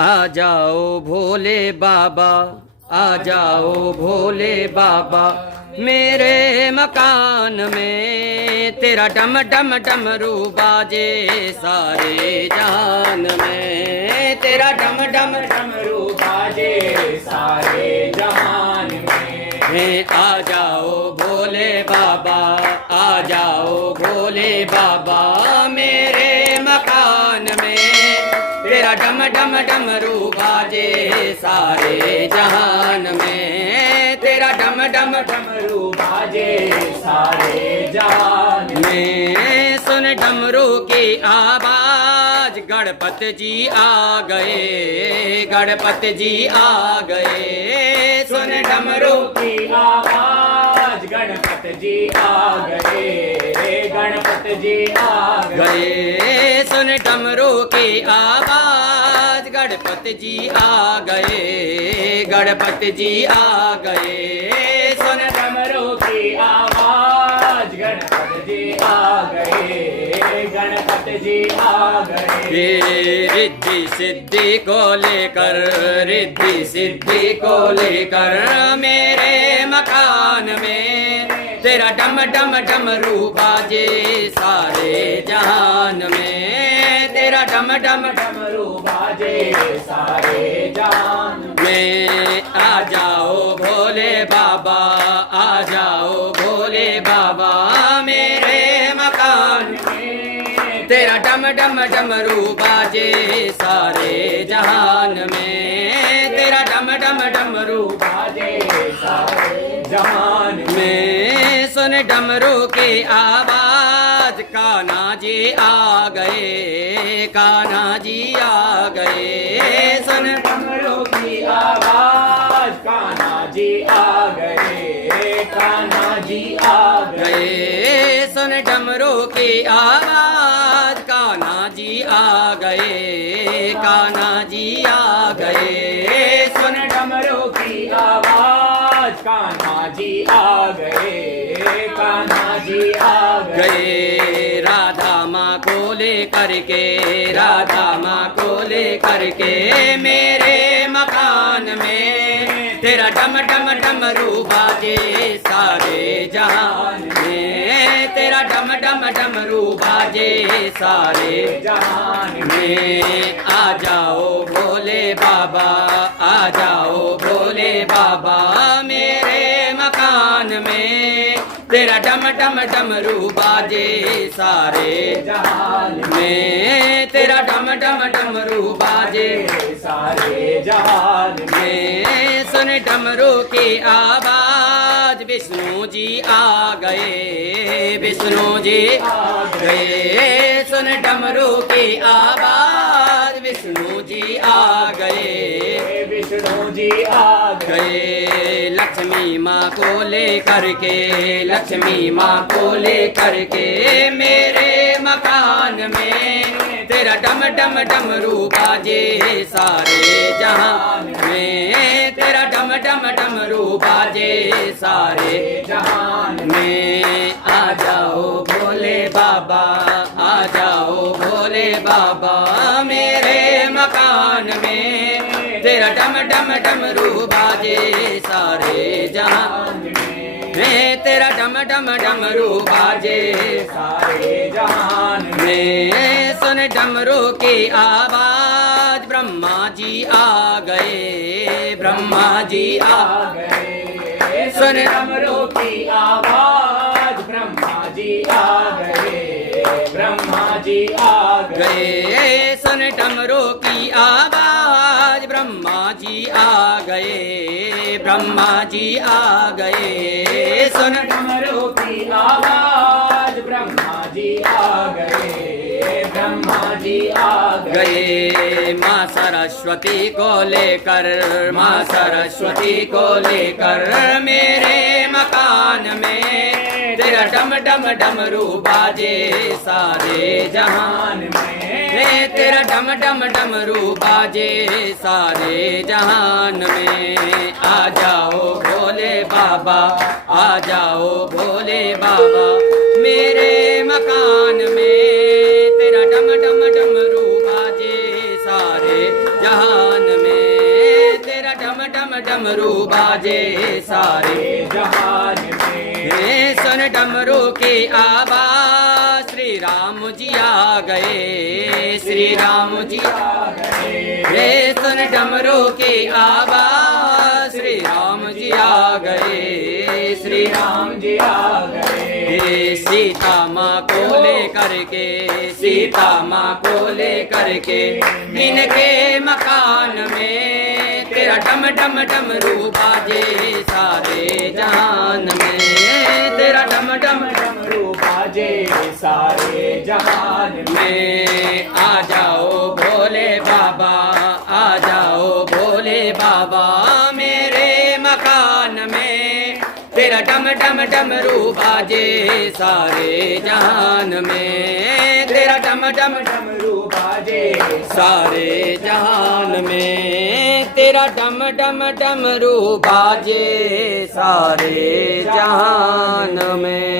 आ जाओ भोले बाबा, आ जाओ भोले बाबा, मेरे मकान में तेरा डम डम डमरू बाजे सारे जहान में, तेरा डम डम डमरू बाजे सारे जहान में। आ जाओ भोले बाबा, आ जाओ भोले बाबा, मेरे मकान में तेरा डम डम डमरू बाजे सारे जहान में, तेरा डम डम डमरू बाजे सारे जहान में। सुन डमरू की आवाज, गणपति जी आ गए, गणपति जी आ गए। सुन डमरू की आवाज, गणपति जी आ गए, गणपति जी आ गए। सुन डमरू की आवाज, गणपति जी आ गए, गणपति जी आ गए। सुन डमरू की आवाज, गणपति जी आ गए, गणपति जी आ गए। रिद्धि सिद्धि को लेकर, रिद्धि सिद्धि को लेकर मेरे मकान में तेरा डम डम डमरू बाजे सारे जहान में, तेरा डम डम डमरू बाजे सारे जहान में। आ जाओ भोले बाबा, आ जाओ भोले बाबा, मेरे मकान में तेरा डम डम डमरू बाजे सारे जहान में, तेरा डम डम डमरू बाजे सारे जहान में। सुन डमरू की आवाज, कान्हा जी आ गए, कान्हा जी आ गए। सुन डमरू की आवाज, कान्हा जी आ गए, कान्हा जी आ गए। सुन डमरू की आवाज, कान्हा जी आ गए, कान्हा जी आ गए। सुन डमरू की आवाज, कान्हा जी आ गए, कान्हा जी आ गए। राधा माँ को ले करके, राधा माँ को ले करके मेरे मकान में तेरा डम डम डमरू बाजे सारे जहान में, तेरा डम डम डमरू बाजे सारे जहान में। आ जाओ भोले बाबा, आ जाओ भोले बाबा, मेरे मकान में तेरा डम डम डमरू बाजे सारे जहान में, तेरा डम डम डमरू बाजे सारे जहान में। सुन डमरू की आवाज, विष्णु जी आ गए, विष्णु जी आ गए। सुन डमरू की आवाज, विष्णु जी आ गए, विष्णु जी आ गए। लक्ष्मी माँ को ले करके, लक्ष्मी माँ को ले करके मेरे मकान में तेरा डम डम डमरू बाजे सारे जहान में, तेरा डम डम डमरू बाजे सारे जहान में। आ जाओ भोले बाबा, आ जाओ भोले बाबा, मेरे मकान में तेरा डम डम डमरू बाजे सारे जहान में, तेरा डम डम डमरू बाजे सारे जहान में। सुन डमरू की आवाज, ब्रह्मा जी आ गए, ब्रह्मा जी आ गए। सुन डमरू की आवाज, ब्रह्मा जी आ गए, ब्रह्मा जी आ गए। सुन डमरू की आवाज, ब्रह्मा जी आ गए, ब्रह्मा जी आ गए। सुन डमरू की आवाज, ब्रह्मा जी आ गए, ब्रह्मा जी आ गए। माँ सरस्वती को लेकर, माँ सरस्वती को लेकर मेरे मकान में तेरा डम डम डमरू बाजे सारे जहान में, तेरा डम डम डमरू बाजे सारे जहान में। आ जाओ भोले बाबा, आ जाओ भोले बाबा, मेरे मकान में तेरा डम डम डमरू बाजे सारे जहान तेरा डम डम डमरू बाजे सारे जहान में। हे सुन डमरू की आवाज श्री राम जी आ गए, श्री राम जी आ गए। हे सुन डमरू की आवाज श्री राम जी आ गए, श्री राम जी आ गए। हे सीता माँ को लेकर के, सीता माँ को लेकर के इनके मकान में तेरा डम डम डमरू बाजे सारे जहान में, तेरा डम डम डमरू बाजे सारे जहान में। आ जाओ भोले बाबा, आ जाओ भोले बाबा मेरे मकान में, तेरा डम डम डमरू बाजे सारे जहान में, तेरा डम डम डमरू बाजे सारे जहान में, तेरा डम डम डमरू बाजे सारे जहान में।